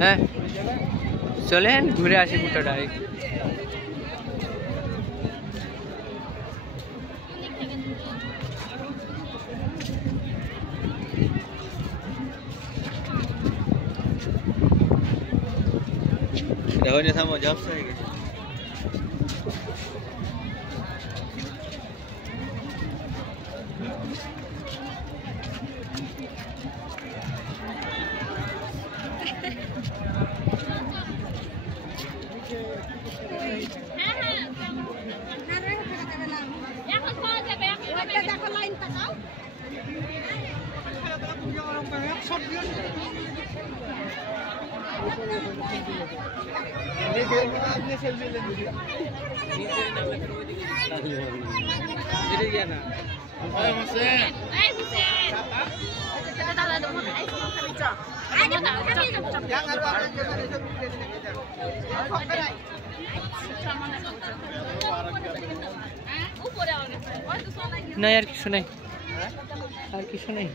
হ্যাঁ চলেন ঘুরে আসি পুরোটা direct. Dahon niya sama job sa gitu. नहीं यार किसी नहीं, यार किसी नहीं।